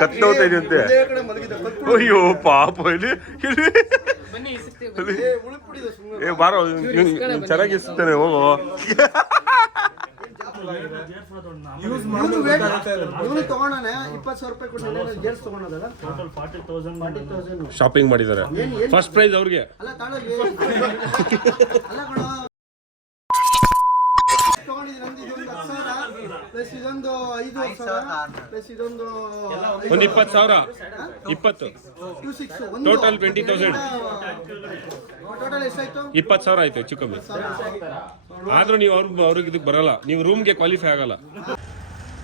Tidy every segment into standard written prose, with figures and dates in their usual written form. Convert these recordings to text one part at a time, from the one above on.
ಕತ್ನೋತಾ ಇದೆಯಂತೆ. ಅಯ್ಯೋ ಪಾಪ ಇಲ್ಲಿ ಏ ಬಾರೋ ಚೆನ್ನಾಗಿ ಇಸ್ತಾನೆ ಹೋಗೋ. ಶಾಪಿಂಗ್ ಮಾಡಿದ್ದಾರೆ. ಫಸ್ಟ್ ಪ್ರೈಸ್ ಅವ್ರಿಗೆ. ಒಂದು 20,000 20 ಟೋಟಲ್ 20,000 20,000 ಆಯ್ತು ಹೆಚ್ಚು ಕಮ್ಮಿ. ಆದ್ರೂ ನೀವು ಅವ್ರಿಗೆ ಇದಕ್ಕೆ ಬರಲ್ಲ, ನೀವು ರೂಮ್ಗೆ ಕ್ವಾಲಿಫೈ ಆಗಲ್ಲ.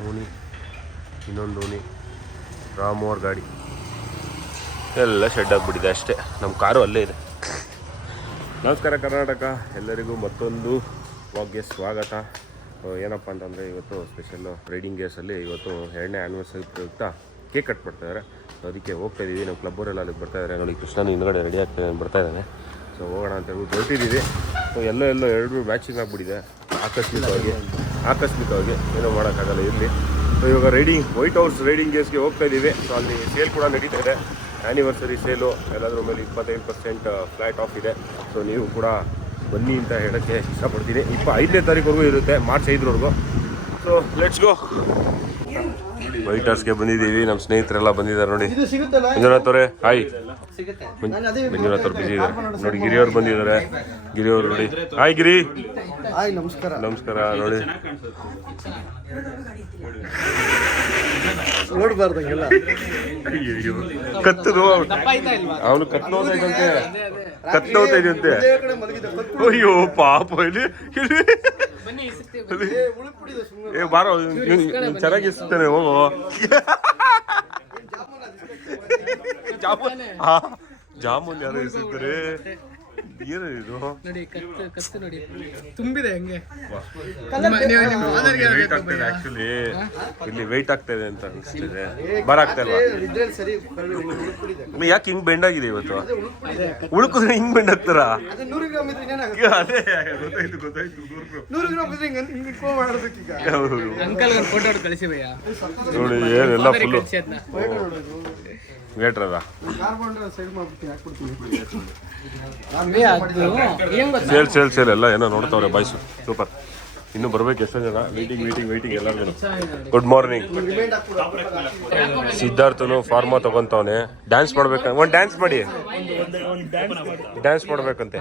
ಓಣಿ ಇನ್ನೊಂದು ಓಣಿ ರಾಮು ಅವ್ರ ಗಾಡಿ ಎಲ್ಲ ಶೆಡ್ ಆಗಿಬಿಟ್ಟಿದೆ ಅಷ್ಟೇ. ನಮ್ಮ ಕಾರು ಅಲ್ಲೇ ಇದೆ. ನಮಸ್ಕಾರ ಕರ್ನಾಟಕ, ಎಲ್ಲರಿಗೂ ಮತ್ತೊಂದು ವ್ಲಾಗ್ಗೆ ಸ್ವಾಗತ. ಏನಪ್ಪ ಅಂತಂದರೆ ಇವತ್ತು ಸ್ಪೆಷಲ್ಲು ರೈಡಿಂಗ್ ಗೇರ್ಸಲ್ಲಿ ಇವತ್ತು 2ನೇ ಆ್ಯನಿವರ್ಸರಿ ಪ್ರಯುಕ್ತ ಕೇಕ್ ಕಟ್ ಮಾಡ್ತಾಯಿದ್ದಾರೆ. ಸೊ ಅದಕ್ಕೆ ಹೋಗ್ತಾ ಇದ್ದೀವಿ. ನಮ್ಮ ಕ್ಲಬ್ಬವರೆಲ್ಲ ಅಲ್ಲಿಗೆ ಬರ್ತಾಯಿದ್ದಾರೆ. ನೋಡಿ ಕೃಷ್ಣನು ಹಿಂದ್ಗಡೆ ರೆಡಿ ಆಗ್ತಾ ಬರ್ತಾಯಿದ್ದಾನೆ. ಸೊ ಹೋಗೋಣ ಅಂತ ಹೇಳ್ಬಿಟ್ಟು ಹೊರಟಿದ್ದೀವಿ. ಸೊ ಎಲ್ಲೋ ಎರಡು ಮ್ಯಾಚಿಂಗ್ ಆಗಿಬಿಟ್ಟಿದೆ ಆಕಸ್ಮಿಕವಾಗಿ ಏನೋ ಮಾಡೋಕ್ಕಾಗಲ್ಲ, ಇರಲಿ. ಸೊ ಇವಾಗ ವೈಟ್ ಹೌಸ್ ರೈಡಿಂಗ್ ಗೇರ್ಸ್ಗೆ ಹೋಗ್ತಾ ಇದ್ದೀವಿ. ಸೊ ಅಲ್ಲಿ ಸೇಲ್ ಕೂಡ ನಡೀತಾ ಇದೆ, ಆ್ಯನಿವರ್ಸರಿ ಸೇಲು. ಎಲ್ಲದ್ರ ಮೇಲೆ 25% ಫ್ಲ್ಯಾಟ್ ಆಫ್ ಇದೆ. ಸೊ ನೀವು ಕೂಡ ಬನ್ನಿ ಅಂತ ಹೇಳೋಕ್ಕೆ ಇಷ್ಟಪಡ್ತೀನಿ. 5ನೇ ತಾರೀಕುವರೆಗೂ ಇರುತ್ತೆ, ಮಾರ್ಚ್ 5ರವರೆಗೂ. So let's go. ವೈಟ್ ಹೌಸ್ಗೆ ಬಂದಿದ್ದೀವಿ. ನಮ್ಮ ಸ್ನೇಹಿತರೆಲ್ಲ ಬಂದಿದ್ದಾರೆ ನೋಡಿ. ಮಂಜುನಾಥ್ ಅವರೇ ಹಾಯ್. ಮಂಜುನಾಥ್ ಅವ್ರು ಬಿಸಿ ಇದ್ದಾರೆ ನೋಡಿ. ಗಿರಿ ಅವ್ರು ಬಂದಿದ್ದಾರೆ. ಗಿರಿ ಅವರು ನೋಡಿ. ಹಾಯ್ ಗಿರಿ. ಹಾಯ್ ನಮಸ್ಕಾರ. ನಮಸ್ಕಾರ ನೋಡಿ. ನೋಡ್ಬಾರ್ದಂಗೆಲ್ಲ ಕತ್ತು ಅವನು ಕತ್ನೋತಾ ಇದೆಯಂತೆ. ಅಯ್ಯೋ ಪಾಪ ಇಲ್ಲಿ ಏ ಬಾರೋ ಚೆನ್ನಾಗಿ ಇಸ್ತಾನೆ ಹೋಗೋ. ಜಾಮೂನ್ ಯಾರು ಇಸ್ತಾರೆ? ಏನಿದು ನೋಡಿ, ಕತ್ತು ನೋಡಿ ತುಂಬಿದೆ. ಹೆಂಗೆ ಆಕ್ಚುಲಿ ಇಲ್ಲಿ ವೆಯ್ಟ್ ಆಗ್ತಾ ಇದೆ ಅಂತ ಅನಿಸ್ತಿದೆ. ಬರಾಗ್ತಾ ಇಲ್ಲ. ಯಾಕೆ ಹಿಂಗ್ ಬೆಂಡ್ ಆಗಿದೆ ಇವತ್ತು? ಉಳುಕಿದ್ರೆ ಹಿಂಗ್ ಬೆಂಡ್ ಆಗ್ತಾರ? ಅದೇ ಗೊತ್ತಾಯ್ತು. ನೋಡಿ ಏನೆಲ್ಲ ಫುಲ್ಲು ವೇಟ್ರದ ಸೇಲ್ ಎಲ್ಲ ಏನೋ ನೋಡ್ತಾವ್ರೆ ಬಾಯ್ಸು. ಸೂಪರ್. ಇನ್ನು ಬರ್ಬೇಕು ಎಷ್ಟೋ ಜನ. ವೈಟಿಂಗ್ ಎಲ್ಲರಿಗೂ ಗುಡ್ ಮಾರ್ನಿಂಗ್. ಸಿದ್ಧಾರ್ಥನು ಫಾರ್ಮಾ ತಗೊಂತವನೆ. ಡ್ಯಾನ್ಸ್ ಮಾಡ್ಬೇಕ. ಒಂದು ಡ್ಯಾನ್ಸ್ ಮಾಡಿ. ಡ್ಯಾನ್ಸ್ ಮಾಡ್ಬೇಕಂತೆ.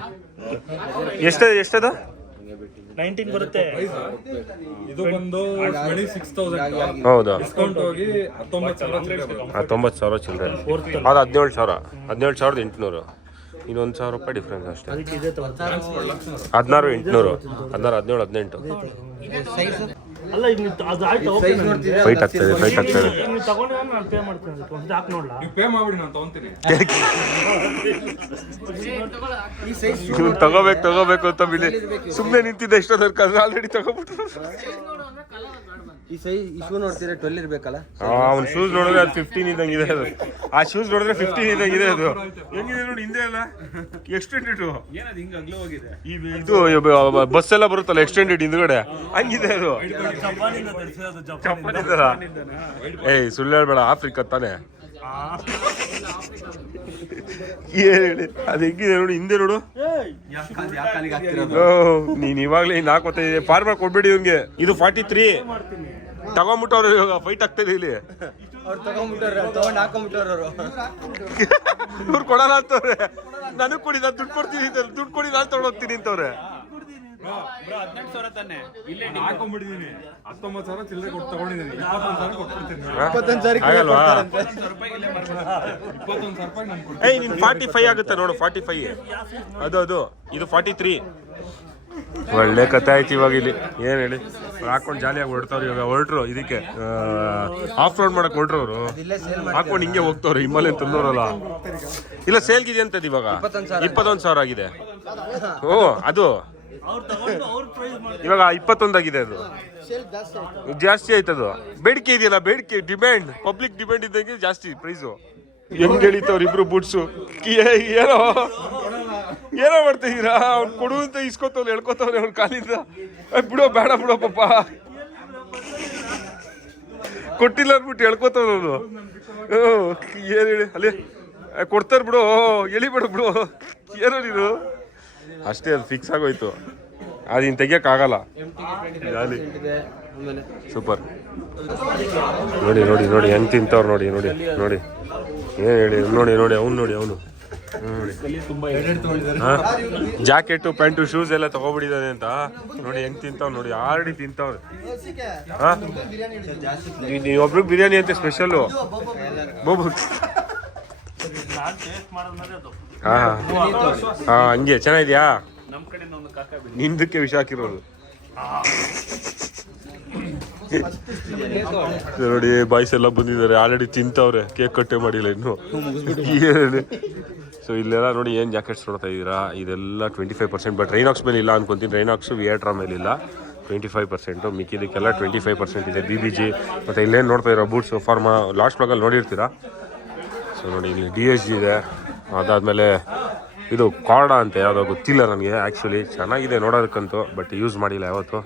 ಎಷ್ಟದ? 19 ಬರುತ್ತೆ. ಇದು ಬಂದು 26,000. ಹೌದಾ? ಡಿಸ್ಕೌಂಟ್ ಹೋಗಿ 19,000 ಚಿಲ್ಲರೆ. ಅದು 17,800. ಇನ್ನೊಂದು 1,000 ರೂಪಾಯಿ ಡಿಫ್ರೆನ್ಸ್ ಅಷ್ಟೇ. 16,800. 17, 18. ಅಲ್ಲ ಫೈಟ್ ಆಗ್ತದೆ. ತಗೋಬೇಕು ಅಂತ ಬಿಡಿ ಸುಮ್ಮನೆ ನಿಂತಿದ್ದೆ. ಎಷ್ಟೊಂದು ಆಲ್ರೆಡಿ ತಗೋಬಿಟ್ರು. ಈ ಸೈಜ್ ಇಶ್ಯೂ ನೋಡ್ತೀರಾ 12 ಇರ್ಬೇಕಲ್ಲ? ಅವ್ನ ಶೂಸ್ ನೋಡಿದ್ರೆ ಅದು 15 ಇದ್ದಂಗಿದೆ. ಅದು ಆ ಶೂಸ್ ನೋಡಿದ್ರೆ 15 ಇದ್ದಂಗಿದೆ. ಅದು ಹೆಂಗಿದೆ ನೋಡಿ, ಹಿಂದೆ ಎಲ್ಲ ಎಕ್ಸ್ಟೆಂಡೆಡ್. ಇದು ಬಸ್ ಎಲ್ಲ ಬರುತ್ತಲ್ಲ ಎಕ್ಸ್ಟೆಂಡೆಡ್ ಹಿಂದ್ಗಡೆ, ಹಂಗಿದೆ ಅದು. ಏಯ್ ಸುಳ್ಳು ಹೇಳ್ಬೇಡ, ಆಫ್ರಿಕಾ ತಾನೆ. ಹೇಳಿ ಅದು ಹೆಂಗಿದೆ ನೋಡಿ, ಹಿಂದೆ ನೋಡು. ನೀನ್ ಇವಾಗ್ಲೇ ಇನ್ನು ಹಾಕೋತಾ ಇದೆ. ಫಾರ್ಮರ್ ಕೊಡ್ಬೇಡಿ ಇವ್ಗೆ. ಇದು 43 ತಗೊಂಡ್ಬಿಟ್ಟವ್ರು. ಇವಾಗ ಫೈಟ್ ಆಗ್ತದೆ ಇಲ್ಲಿ. ಇವ್ರು ಕೊಡಲ್ಲ ಅಂತವ್ರೆ. ನನಗ್ ಕೊಡಿ, ನಾನು ದುಡ್ಡು ಕೊಡ್ತೀನಿ. ದುಡ್ಡು ಕೊಡಿ, ನಾನು ತಗೊಂಡೋಗ್ತೀನಿ ಅಂತವ್ರೆ. 18,000 ತಾನೆ ಹಾಕೊಂಡ್ಬಿಟ್ಟಿದೀನಿ. 19,000 ಚಿಲ್ಲರೆ ಕೊಟ್ಟು ತಗೊಂಡಿದ್ದೀನಿ. 21,000 ಕೊಟ್ಬಿಡ್ತೀನಿ. ಏಯ್ ನಿನ್ 45 ಆಗುತ್ತೆ ನೋಡು. 45 ಅದು ಇದು 43. ಒಳ್ಳೆ ಕತೆ ಆಯ್ತು ಇವಾಗ ಇಲ್ಲಿ. ಏನ್ ಹೇಳಿ, ಹಾಕೊಂಡು ಜಾಲಿಯಾಗಿ ಹೊರಡ್ತಾವ್ರು. ಇವಾಗ ಹೊರಟ್ರು ಇದಕ್ಕೆ ಆಫ್ ರೋಡ್ ಮಾಡಕ್ ಹೊರಟ್ರು ಅವರು. ಹಾಕೊಂಡು ಹಿಂಗೆ ಹೋಗ್ತವ್ರು. ಹಿಮಾಲಯನ್ ತಂದವ್ರಲ್ಲ. ಇಲ್ಲ ಸೇಲ್ಗಿದೆ ಅಂತದ್ದು ಇವಾಗ 21,000 ಆಗಿದೆ. ಓ ಅದು ಇವಾಗ 21 ಆಗಿದೆ. ಅದು ಜಾಸ್ತಿ ಆಯ್ತದು. ಬೇಡಿಕೆ ಇದೆಯಲ್ಲ, ಬೇಡಿಕೆ ಡಿಮ್ಯಾಂಡ್, ಪಬ್ಲಿಕ್ ಡಿಮ್ಯಾಂಡ್ ಇದ್ದಂಗೆ ಜಾಸ್ತಿ ಪ್ರೈಸು. ಹೆಂಗ್ ಹೇಳಿತವ್ರು ಇಬ್ರು ಬುಟ್ಸು. ಏನೋ ಮಾಡ್ತಿದ್ದೀರಾ? ಅವ್ನು ಕೊಡುವಂತ ಇಸ್ಕೊತವ್ರು, ಹೇಳ್ಕೊತವ್ರೆ ಅವ್ನ ಕಾಲಿಂದ. ಬಿಡೋ ಬೇಡ ಬಿಡೋ ಪಾಪ. ಕೊಟ್ಟಿಲ್ಲ ಅಂದ್ಬಿಟ್ಟು ಹೇಳ್ಕೊತಾವ ನಾನು. ಏನು ಹೇಳಿ ಅಲ್ಲಿ ಕೊಡ್ತಾರ ಬಿಡು, ಎಳಿಬೇಡ ಬಿಡು, ಏನೋ ನೀನು ಅಷ್ಟೇ. ಅದು ಫಿಕ್ಸ್ ಆಗೋಯ್ತು, ಅದು ಇನ್ನು ತೆಗಿಯೋಕ್ಕಾಗಲ್ಲ. ಸೂಪರ್. ನೋಡಿ ನೋಡಿ ನೋಡಿ ಹೆಂಗೆ ತಿಂತವ್ರು ನೋಡಿ ನೋಡಿ ನೋಡಿ. ಏನು ಹೇಳಿ ನೋಡಿ ನೋಡಿ ಅವ್ನು ನೋಡಿ ಅವನು ನೋಡಿ. ಹಾಂ, ಜಾಕೆಟು ಪ್ಯಾಂಟು ಶೂಸ್ ಎಲ್ಲ ತಗೊಬಿಟ್ಟಿದ್ದಾನೆ ಅಂತ ನೋಡಿ ಹೆಂಗೆ ತಿಂತಾವ್ ನೋಡಿ. ಆಲ್ರೆಡಿ ತಿಂತಾವ್ರೆ. ಹಾಂ, ನೀವು ಒಬ್ರಿಗೆ ಬಿರಿಯಾನಿ ಅಂತ ಸ್ಪೆಷಲ್ಲು. ಹಾಂ ಹಾಂ, ಹಂಗೆ ಚೆನ್ನಾಗಿದ್ಯಾ? ನಿಂದಕ್ಕೆ ವಿಷ ಹಾಕಿರೋದು ನೋಡಿ. ಬಾಯ್ಸ್ ಎಲ್ಲ ಬಂದಿದ್ದಾರೆ, ಆಲ್ರೆಡಿ ತಿಂತವ್ರೆ, ಕೇಕ್ ಕಟ್ಟೆ ಮಾಡಿಲ್ಲ ಇನ್ನು. ಸೊ ಇಲ್ಲೆಲ್ಲ ನೋಡಿ ಏನು ಜಾಕೆಟ್ಸ್ ನೋಡ್ತಾ ಇದ್ದೀರಾ, ಇದೆಲ್ಲ 25%. ಬಟ್ ರೈನಾಕ್ಸ್ ಮೇಲೆ ಇಲ್ಲ ಅನ್ಕೊಂತೀನಿ. ರೈನಾಕ್ಸು ವಿಯೇಟ್ರಾ ಮೇಲಿಲ್ಲ, 25%. ಮಿಕ್ಕಿದಕ್ಕೆಲ್ಲ 25% ಇದೆ. BBG ಮತ್ತು ಇಲ್ಲೇನು ನೋಡ್ತಾ ಇರೋ ಬೂಟ್ಸು ಫಾರ್ಮಾ ಲಾಸ್ಟ್ ಬ್ಲಾಗಲ್ಲಿ ನೋಡಿರ್ತೀರಾ. ಸೊ ನೋಡಿ ಇಲ್ಲಿ DSG ಇದೆ. ಅದಾದಮೇಲೆ ಇದು ಕಾರ್ಡಾ ಅಂತ ಯಾವುದೋ ಗೊತ್ತಿಲ್ಲ ನನಗೆ ಆ್ಯಕ್ಚುಲಿ. ಚೆನ್ನಾಗಿದೆ ನೋಡೋದಕ್ಕಂತೂ, ಬಟ್ ಯೂಸ್ ಮಾಡಿಲ್ಲ ಯಾವತ್ತು.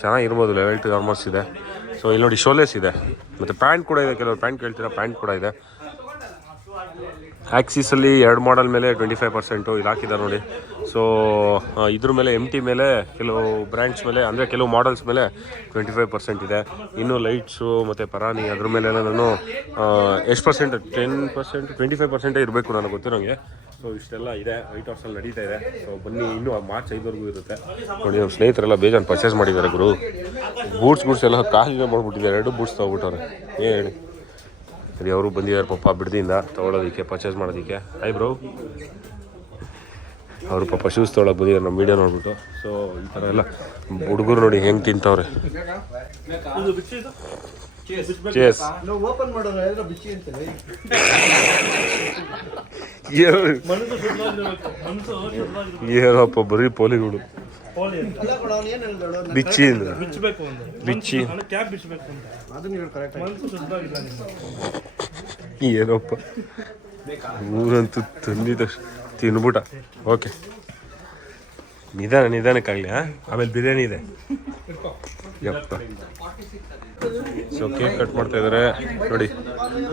ಚೆನ್ನಾಗಿರ್ಬೋದು, ಲೆವೆಲ್ 2 ಆಲ್ಮೋಸ್ಟ್ ಇದೆ. ಸೊ ಇಲ್ಲಿ ನೋಡಿ ಶೋಲೇಸ್ ಇದೆ, ಮತ್ತು ಪ್ಯಾಂಟ್ ಕೂಡ ಇದೆ. ಕೆಲವರು ಪ್ಯಾಂಟ್ ಕೇಳ್ತೀರಾ, ಪ್ಯಾಂಟ್ ಕೂಡ ಇದೆ. ಆ್ಯಕ್ಸಿಸಲ್ಲಿ 2 ಮಾಡಲ್ ಮೇಲೆ 25% ಇಲ್ಲಿ ಹಾಕಿದ್ದಾರೆ ನೋಡಿ. ಸೊ ಇದ್ರ ಮೇಲೆ MT ಮೇಲೆ ಕೆಲವು ಬ್ರ್ಯಾಂಡ್ಸ್ ಮೇಲೆ, ಅಂದರೆ ಕೆಲವು ಮಾಡಲ್ಸ್ ಮೇಲೆ 25% ಇದೆ. ಇನ್ನು ಲೈಟ್ಸು ಮತ್ತು ಪರಾನಿ ಅದ್ರ ಮೇಲೆ ನಾನು ಎಷ್ಟು ಪರ್ಸೆಂಟ್, 10%, 25% ಇರಬೇಕು ನನಗೆ ಗೊತ್ತಿರೋಂಗೆ. ಸೊ ಇಷ್ಟೆಲ್ಲ ಇದೆ, ವೈಟ್ ಹೌಸಲ್ಲಿ ನಡೀತಾ ಇದೆ. ಸೊ ಬನ್ನಿ, ಇನ್ನೂ ಮಾರ್ಚ್ 5ವರೆಗೂ ಇರುತ್ತೆ ನೋಡಿ. ನಮ್ಮ ಸ್ನೇಹಿತರೆಲ್ಲ ಬೇಜಾನ್ ಪರ್ಚೇಸ್ ಮಾಡಿದ್ದಾರೆ ಗುರು. ಬೂಟ್ಸ್ ಎಲ್ಲ ಕಾಲಿನ ಮಾಡಿಬಿಟ್ಟಿದ್ದಾರೆ. 2 ಬೂಟ್ಸ್ ತೊಗೊಬಿಟ್ಟವ್ರೆ. ಏನು ಹೇಳಿ, ಸರಿ ಅವರು ಬಂದಿದ್ದಾರೆ ಪಾಪ ಬಿಡ್ದಿಂದ ತೊಗೊಳೋದಕ್ಕೆ, ಪರ್ಚೇಸ್ ಮಾಡೋದಕ್ಕೆ. ಹಾಯ್ ಬ್ರೋ, ಅವರು ಪಾಪ ಶೂಸ್ ತೊಗೊಳಕ್ಕೆ ಬಂದಿದ್ದಾರೆ ನಮ್ಮ ವೀಡಿಯೋ ನೋಡ್ಬಿಟ್ಟು. ಸೊ ಈ ಥರ ಎಲ್ಲ ಹುಡುಗರು ನೋಡಿ ಹೆಂಗೆ ತಿಂತವ್ರೆ. ಚೇಸ್ ಏನಪ್ಪ ಬರೀ ಪೋಲಿಗಳು ಬಿಚ್ಚಿ ಬಿಚ್ಚಿ ಏನಪ್ಪ ಊರಂತೂ ತಂದಿದ್ದಷ್ಟು ತಿನ್ಬಿಟ್ಟ. ಓಕೆ, ನಿಧಾನಕ್ಕಾಗಲಿ. ಆಮೇಲೆ ಬಿರಿಯಾನಿ ಇದೆ. ಯಪ್ಪ. ಸೊ ಕೇಕ್ ಕಟ್ ಮಾಡ್ತಾ ಇದ್ದಾರೆ ನೋಡಿ,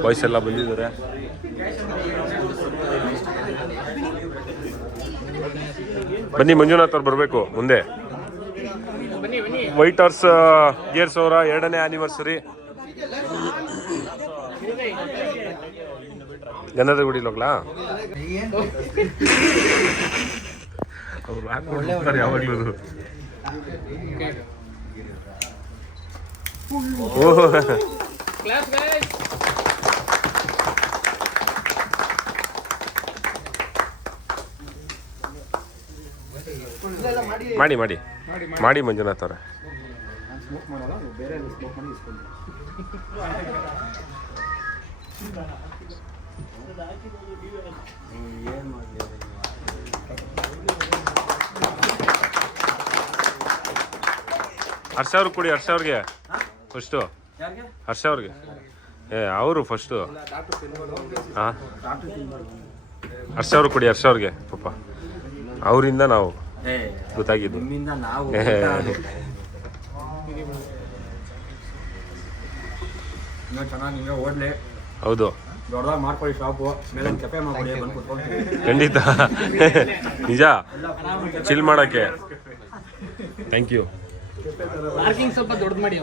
ಬಾಯ್ಸ್ ಎಲ್ಲ ಬಂದಿದ್ದಾರೆ. ಬನ್ನಿ, ಮಂಜುನಾಥ್ ಅವ್ರು ಬರಬೇಕು ಮುಂದೆ. ವೈಟ್ ಹಾರ್ಸ್ ಗೇರ್ಸ್ ಅವರ 2ನೇ ಆ್ಯನಿವರ್ಸರಿ. ಗಂಧದ ಗುಡಿ ಹೋಗ್ಲಾ? ಯಾವಾಗ್ಲೂ ಮಾಡಿ ಮಾಡಿ ಮಾಡಿ ಮಂಜುನಾಥ್ ಅವ್ರೆ. ಹರ್ಷ ಅವ್ರಿಗೆ ಕೊಡಿ, ಹರ್ಷ ಅವ್ರಿಗೆ ಫಸ್ಟು. ಹರ್ಷ ಅವ್ರಿಗೆ ಅವರು ಫಸ್ಟು. ಹಾಂ, ಹರ್ಷ ಅವ್ರಿಗೆ ಕೊಡಿ, ಹರ್ಷ ಅವ್ರಿಗೆ ಪಾಪ. ಅವರಿಂದ ನಾವು ಗೊತ್ತಾಗಿದ್ದು. ಹೌದು, ಖಂಡಿತ ನಿಜ. ಚಿಲ್ ಮಾಡಕ್ಕೆ ಥ್ಯಾಂಕ್ ಯು. ಪಾರ್ಕಿಂಗ್ ಸ್ವಲ್ಪ ದೊಡ್ಡದು ಮಾಡಿ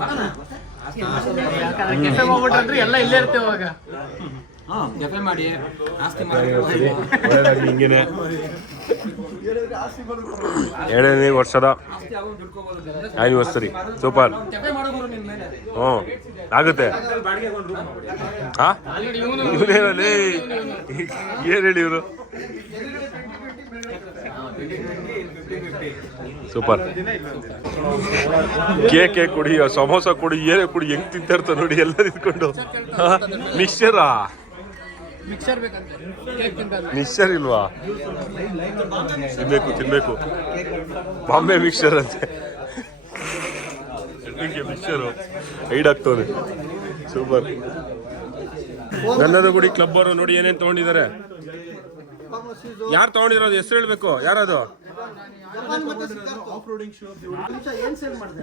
ಎಲ್ಲ ಇಲ್ಲೇ ಇರ್ತೇವೆ ಅವಾಗ. ಕೆಫೆ ಮಾಡಿ ಹಿಂಗೇನೆ 7ನೇ ವರ್ಷದ ಆ್ಯನಿವರ್ಸರಿ. ಸೂಪರ್. ಹ್ಞೂ ಆಗುತ್ತೆ. ಹಾಂ, ಇವನೇನಲ್ಲಿ ಏನು ಹೇಳಿ ಇವರು. ಸೂಪರ್. ಕೇಕ್ ಕೊಡಿ, ಸಮೋಸ ಕೊಡಿ, ಏನೇ ಕೊಡಿ, ಹೆಂಗ್ ತಿಂತಾ ಇರ್ತಾರೆ ನೋಡಿ ಎಲ್ಲ ಇದ್ಕೊಂಡು. ಮಿಕ್ಸ್ಚರಾ? ಮಿಕ್ಸ್ಚರ್ ಇಲ್ವಾ? ತಿನ್ಬೇಕು. ಬಾಂಬೆ ಮಿಕ್ಸ್ಚರ್ ಅಂತೆ. ಮಿಕ್ಸ್ಚರು ಐಡ್ ಆಗ್ತವ್ರೆ. ಸೂಪರ್. ಗಂಧದ ಗುಡಿ ಕ್ಲಬ್ ಅವರು ನೋಡಿ ಏನೇನು ತಗೊಂಡಿದ್ದಾರೆ. ಯಾರು ತಗೊಂಡಿರೋದು ಹೆಸರು ಹೇಳ್ಬೇಕು. ಯಾರದು? ಆಫ್ ರೋಡಿಂಗ್ ಶೋ ಏನ್ ಸೇಲ್ ಮಾಡಿದೆ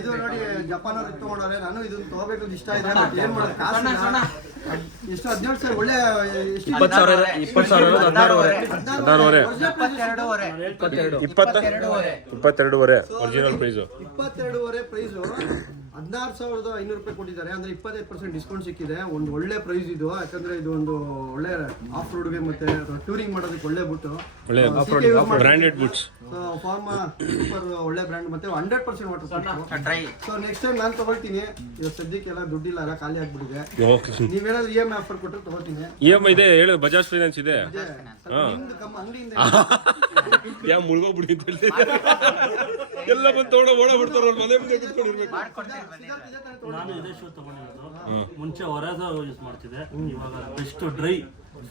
ಇದು ನೋಡಿ ಜಪಾನ್ ಅವ್ರು ತಗೊಂಡವ್ರೆ. ನಾನು ಇದನ್ನ ತಗೋಬೇಕು ಇಷ್ಟ ಇದೆ. ಏನ್ ಮಾಡೋದು ಎಷ್ಟು 17,000 ಒಳ್ಳೆ 20,000 22,500 ಒರಿಜಿನಲ್ ಪ್ರೈಸ್ 22,500 ಪ್ರೈಸ್ 16,500 ರೂಪಾಯಿ ಕೊಟ್ಟಿದ್ದಾರೆ. ಅಂದ್ರೆ 25% ಡಿಸ್ಕೌಂಟ್ ಸಿಕ್ಕಿದೆ. ಒಂದು ಒಳ್ಳೆ ಪ್ರೈಸ್ ಇದು. ಯಾಕಂದ್ರೆ ಇದು ಒಂದು ಒಳ್ಳೆ ಆಫ್ ರೋಡ್ಗೆ ಮತ್ತೆ ಟೂರಿಂಗ್ ಮಾಡೋದಕ್ಕೆ ಒಳ್ಳೆ ಬೂಟ್, ಒಳ್ಳೆ ಬ್ರಾಂಡೆಡ್ ಬೂಟ್ಸ್. ಫಾರ್ಮಾ ಸೂಪರ್ ಒಳ್ಳೆ ಬ್ರ್ಯಾಂಡ್ ಮತ್ತೆ 100% water proof. So next time ನಾನು ತಗೊಳ್ತೀನಿ. ಇವತ್ತು ಸದ್ಯಕ್ಕೆಲ್ಲ ದುಡ್ಡಿಲ್ಲ, ಎಲ್ಲ ಖಾಲಿ ಆಗ್ಬಿಟ್ಟಿದೆ. ನೀವೇನಾದ್ರೂ EMI ಆಫರ್ ಕೊಟ್ಟರೆ ತಗೋತೀನಿ. EMI ಇದೆ ಹೇಳು, ಬಜಾಜ್ ಫೈನಾನ್ಸ್ ಇದೆ. ಅಂಗಡಿಯಿಂದ ಯಾ ಮುಳುಗೋಗ್ಬಿಡಿ ಅಂತ ಹೇಳಿ ಎಲ್ಲ ಬಂದು ತಗೊಂಡು ಓಡಾಡ್ಬಿಡ್ತಾರ. ಮನೆ ಮುಂದೆ ಕುತ್ಕೊಂಡಿರ್ಬೇಕು. ನಾನು ಇದೇ ಶೂ ತಗೊಂಡಿರೋದು. ಮುಂಚೆ ಹೊರಸ ಯೂಸ್ ಮಾಡ್ತಿದ್ದೆ, ಇವಾಗ ಬೆಸ್ಟ್ ಡ್ರೈ,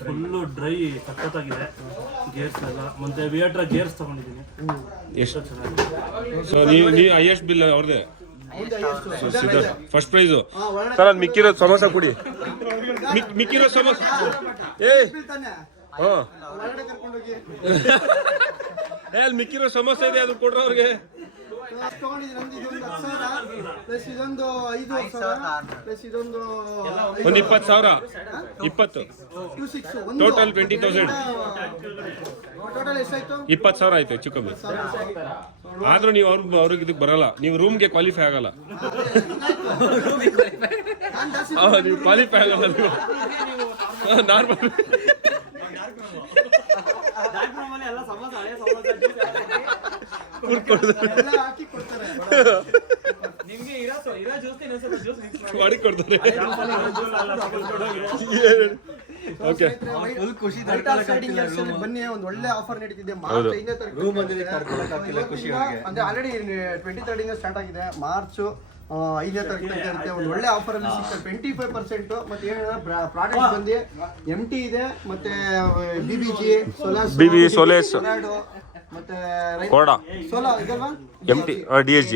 ಫುಲ್ಲು ಡ್ರೈ ಸಖತ್ತಾಗಿದೆ. ಗೇರ್ಸ್ ಎಲ್ಲ ಮತ್ತೆ ವಿಯಟ್ರ ಗೇರ್ಸ್ ತಗೊಂಡಿದ್ದೀನಿ. ಎಷ್ಟು ಚೆನ್ನಾಗಿದೆ. ಸೊ ನೀವು ಹೈಯೆಸ್ಟ್ ಬಿಲ್ ಅವ್ರದ್ದೇ ಫಸ್ಟ್ ಪ್ರೈಸು. ಸರ್ ಅದು ಮಿಕ್ಕಿರೋದು ಸಮೋಸ ಕೊಡಿ. ಮಿಕ್ಕಿರೋ ಸಮೋಸ ಅಲ್ಲಿ ಮಿಕ್ಕಿರೋ ಸಮೋಸ ಇದೆ, ಅದು ಕೊಡ್ರ ಅವ್ರಿಗೆ. ಒಂದು 20,000 20 ಟೋಟಲ್ 20,000 20,000 ಆಯ್ತು ಹೆಚ್ಚು ಕಮ್ಮಿ. ಆದ್ರೂ ನೀವು ಅವ್ರಿಗೆ ಇದಕ್ಕೆ ಬರಲ್ಲ, ನೀವು ರೂಮ್ಗೆ ಕ್ವಾಲಿಫೈ ಆಗಲ್ಲ. ನೀವು ಕ್ವಾಲಿಫೈ ಆಗಲ್ಲ ನೀವು ನಾರ್ಮಲ್. ಮಾಡಿ ಕೊಡ್ತಾರೆ. ಬನ್ನಿ, ಒಂದು ಒಳ್ಳೆ ಆಫರ್ ನಡೀತಿದೆ. ಮಾರ್ಚ್ 5ನೇ ತಾರೀಕು ಅಂದ್ರೆ ಆಲ್ರೆಡಿ 23rd ಸ್ಟಾರ್ಟ್ ಆಗಿದೆ. ಮಾರ್ಚ್ 5ನೇ ತಾರೀಕು ಇರುತ್ತೆ. ಒಂದು ಒಳ್ಳೆ ಆಫರ್ ಅಲ್ಲಿ ಸಿಗ್ತದೆ 25%. ಮತ್ತೆ ಏನಿದೆ ಪ್ರಾಡಕ್ಟ್ ಬಂದು MT ಇದೆ, ಮತ್ತೆ BBG ಸೋಲೇಸ್ ಮತ್ತೆ ಕೋಡಾ ಸೋಲಾ ಇದಲ್ವಾ, MT DSG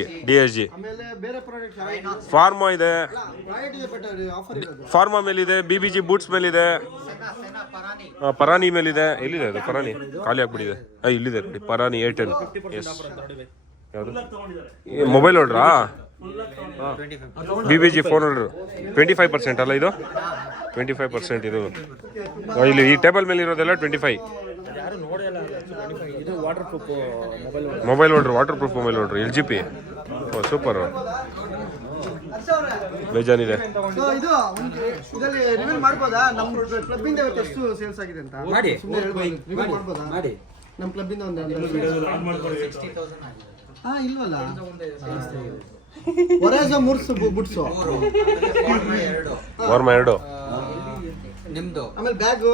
ಆಮೇಲೆ ಬೇರೆ ಪ್ರಾಡಕ್ಟ್ ಫಾರ್ಮಾ ಇದೆ. ಪ್ರಾಡಕ್ಟ್ ಇದೆ ಬಟ್ ಆಫರ್ ಇರೋದು ಫಾರ್ಮಾ ಮೇಲಿದೆ, BBG ಬೂಟ್ಸ್ ಮೇಲಿದೆ, ಪರಾನಿ ಮೇಲಿದೆ. ಎಲ್ಲಿದೆ ಅದು ಪರಾನಿ? ಖಾಲಿ ಆಗ್ಬಿಟ್ಟಿದೆ. ಇಲ್ಲಿದೆ ನೋಡಿ ಪರಾನಿ A10. ಎಸ್ ಯಾವುದು ಮೊಬೈಲ್ ಹೊಡ್ರಾ? BBG 400 25% ಅಲ್ಲ ಇದು? 25% ಇದು. ಇಲ್ಲಿ ಈ ಟೇಬಲ್ ಮೇಲೆ ಇರೋದೆಲ್ಲ 25. ಮೊಬೈಲ್ ಹೊಡ್ರು, ವಾಟರ್ ಪ್ರೂಫ್ ಮೊಬೈಲ್ ಹೊಡ್ರು, LGP. ಸೂಪರ್, ಬೇಜಾನಿದೆ. ಇದು ಇದರಲ್ಲಿ ರಿವೀಲ್ ಮಾಡ್ಬೋದಾ? ನಮ್ಮ ಕ್ಲಬ್ ಇಂದ ಎಷ್ಟು ಸೇಲ್ಸ್ ಆಗಿದೆ ಅಂತ ಮಾಡಿ ರಿವೀಲ್ ಮಾಡ್ಬೋದಾ? ನಮ್ಮ ಕ್ಲಬ್ ಇಂದ ಒಂದು ಇಲ್ವಲ್ಲ. ಹೊರಸ ಮುರ್ಸು ಬುಟ್ಸು ವರ್ಮ 2 ನಿಮ್ದು. ಆಮೇಲೆ ಬ್ಯಾಗು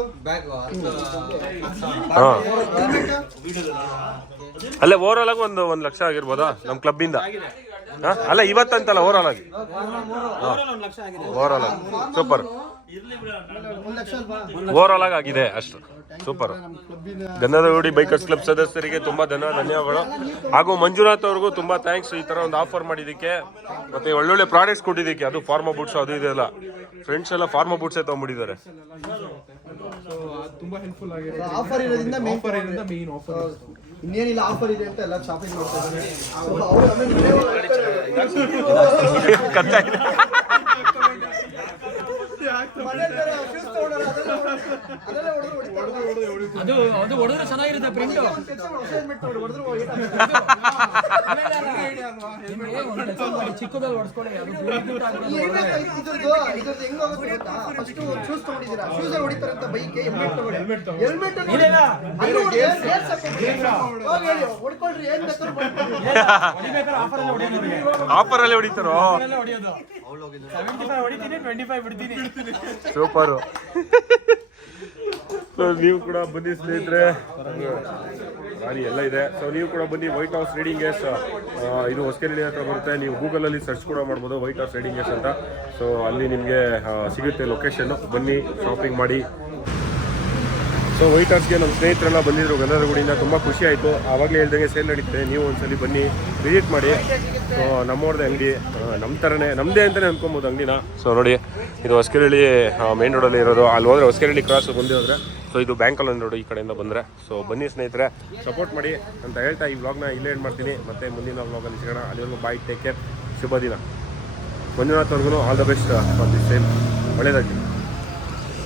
ಅಲ್ಲೇ ಓವರಾಲ್ ಆಗಿ ಒಂದು 1 ಲಕ್ಷ ಆಗಿರ್ಬೋದಾ ನಮ್ಮ ಕ್ಲಬ್ ಇಂದ? ಅಲ್ಲ ಇವತ್ತಂತಲ್ಲ, ಓವರಾಲ್ ಆಗಿ. ಓವರಾಲ್ ಆಗಿ ಸೂಪರ್. ಓವರಾಲ್ ಆಗಿ ಆಗಿದೆ ಅಷ್ಟು. ಸೂಪರ್. ಗಂಧದಗುಡಿ ಬೈಕರ್ಸ್ ಕ್ಲಬ್ ಸದಸ್ಯರಿಗೆ ತುಂಬಾ ಧನ್ಯವಾದಗಳು. ಹಾಗೂ ಮಂಜುನಾಥ್ ಅವ್ರಿಗೂ ತುಂಬಾ ಥ್ಯಾಂಕ್ಸ್ ಈ ತರ ಒಂದು ಆಫರ್ ಮಾಡಿದ್ದಕ್ಕೆ, ಮತ್ತೆ ಒಳ್ಳೊಳ್ಳೆ ಪ್ರಾಡಕ್ಟ್ಸ್ ಕೊಟ್ಟಿದ್ದಕ್ಕೆ. ಅದು ಫಾರ್ಮಾ ಬೂಟ್ಸ್ ಅದು ಇದೆಲ್ಲ ಫ್ರೆಂಡ್ಸ್ ಎಲ್ಲ ಫಾರ್ಮಾ ಬೂಟ್ಸೇ ತಗೊಂಡ್ಬಿಟ್ಟಿದ್ದಾರೆ. ತುಂಬಾ ಹೆಲ್ಪ್ಫುಲ್ ಆಗಿದೆ. ಆಫರ್ ಇರೋದ್ರಿಂದ ಮೇನ್ ಆಫರ್ ಇನ್ನೇನಿಲ್ಲ, ಆಫರ್ ಇದೆ ಅಂತ ಎಲ್ಲ ಶಾಪಿಂಗ್ ಮಾಡ್ತಾ ಇದ್ದಾರೆ. ಅದು ಹೊಡೆದ್ರೆ ಚೆನ್ನಾಗಿರುತ್ತೆ ಪ್ರಿಂಟ್. ಚಿಕ್ಕದಲ್ಲಿ ಹೊಡ್ಸ್ಕೊಳ್ಳಿ. ಶೂಸ್ ತಗೊಂಡಿದ್ದೀರಾ, ಶೂಸ್ ಹೊಡಿತಾರಂತ ಬೈಕ್ಗೆ ಹೆಲ್ಮೆಟ್ ತಗೊಳ್ಳಿ. ಹೆಲ್ಮೆಟ್ ಹೊಡ್ಕೊಳ್ರಿ, ಏನ್ ಆಫರ್ ಅಲ್ಲೇ ಹೊಡಿತಾರೋ. ಸೂಪರು. ನೀವು ಕೂಡ ಬನ್ನಿ ಸ್ನೇಹಿತರೆ, ಗಾಡಿ ಎಲ್ಲ ಇದೆ. ಸೊ ನೀವು ಕೂಡ ಬನ್ನಿ. ವೈಟ್ ಹೌಸ್ ರೀಡಿಂಗ್ ಗೇಸ್, ಇದು ಹೊಸಕೆರೆ ಹತ್ರ ಬರುತ್ತೆ. ನೀವು ಗೂಗಲಲ್ಲಿ ಸರ್ಚ್ ಕೂಡ ಮಾಡ್ಬೋದು ವೈಟ್ ಹೌಸ್ ರೀಡಿಂಗ್ ಗೇಸ್ ಅಂತ. ಸೊ ಅಲ್ಲಿ ನಿಮಗೆ ಸಿಗುತ್ತೆ ಲೊಕೇಶನ್ನು. ಬನ್ನಿ, ಶಾಪಿಂಗ್ ಮಾಡಿ. ಸೊ ವೈಟ್ ಹಾರ್ಸ್ಗೆ ನಮ್ಮ ಸ್ನೇಹಿತರೆಲ್ಲ ಬಂದಿದ್ರು ಗಂಧದಗುಡಿಯಿಂದ, ತುಂಬ ಖುಷಿ ಆಯಿತು. ಆವಾಗಲೇ ಹೇಳ್ದಂಗೆ ಸೇಲ್ ನಡೀತಿದೆ, ನೀವು ಒಂದ್ಸಲಿ ಬನ್ನಿ ವಿಸಿಟ್ ಮಾಡಿ. ಸೊ ನಮ್ಮವ್ರದ್ದೇ ಅಂಗಡಿ, ನಮ್ಮ ಥರನೇ ನಮ್ಮದೇ ಅಂತಲೇ ಅನ್ಕೊಬೋದು ಅಂಗಡಿನ. ಸೊ ನೋಡಿ, ಇದು ಹೊಸಕೆರಳ್ಳಿ ಮೇನ್ ರೋಡಲ್ಲಿ ಇರೋದು. ಅಲ್ಲಿ ಹೋದರೆ ಹೊಸಕೆರಳ್ಳಿ ಕ್ರಾಸ್ ಬಂದು ಹೋದರೆ ಸೊ ಇದು ಬ್ಯಾಂಕಲ್ಲಿ ರೋಡು ಈ ಕಡೆಯಿಂದ ಬಂದರೆ. ಸೊ ಬನ್ನಿ ಸ್ನೇಹಿತರೆ, ಸಪೋರ್ಟ್ ಮಾಡಿ ಅಂತ ಹೇಳ್ತಾ ಈ ವ್ಲಾಗ್ನ ಇಲ್ಲೇ ಎಂಡ್ ಮಾಡ್ತೀನಿ. ಮತ್ತೆ ಮುಂದಿನ ವ್ಲಾಗಲ್ಲಿ ಸಿಗೋಣ. ಅಲ್ಲಿವರೆಗೂ ಬಾಯ್, ಟೇಕ್ ಕೇರ್, ಶುಭ ದಿನ. ಮಂಜುನಾಥ್ ಅವ್ರಿಗೂ all the best for this sale. ಒಳ್ಳೆಯದಾಗಿ.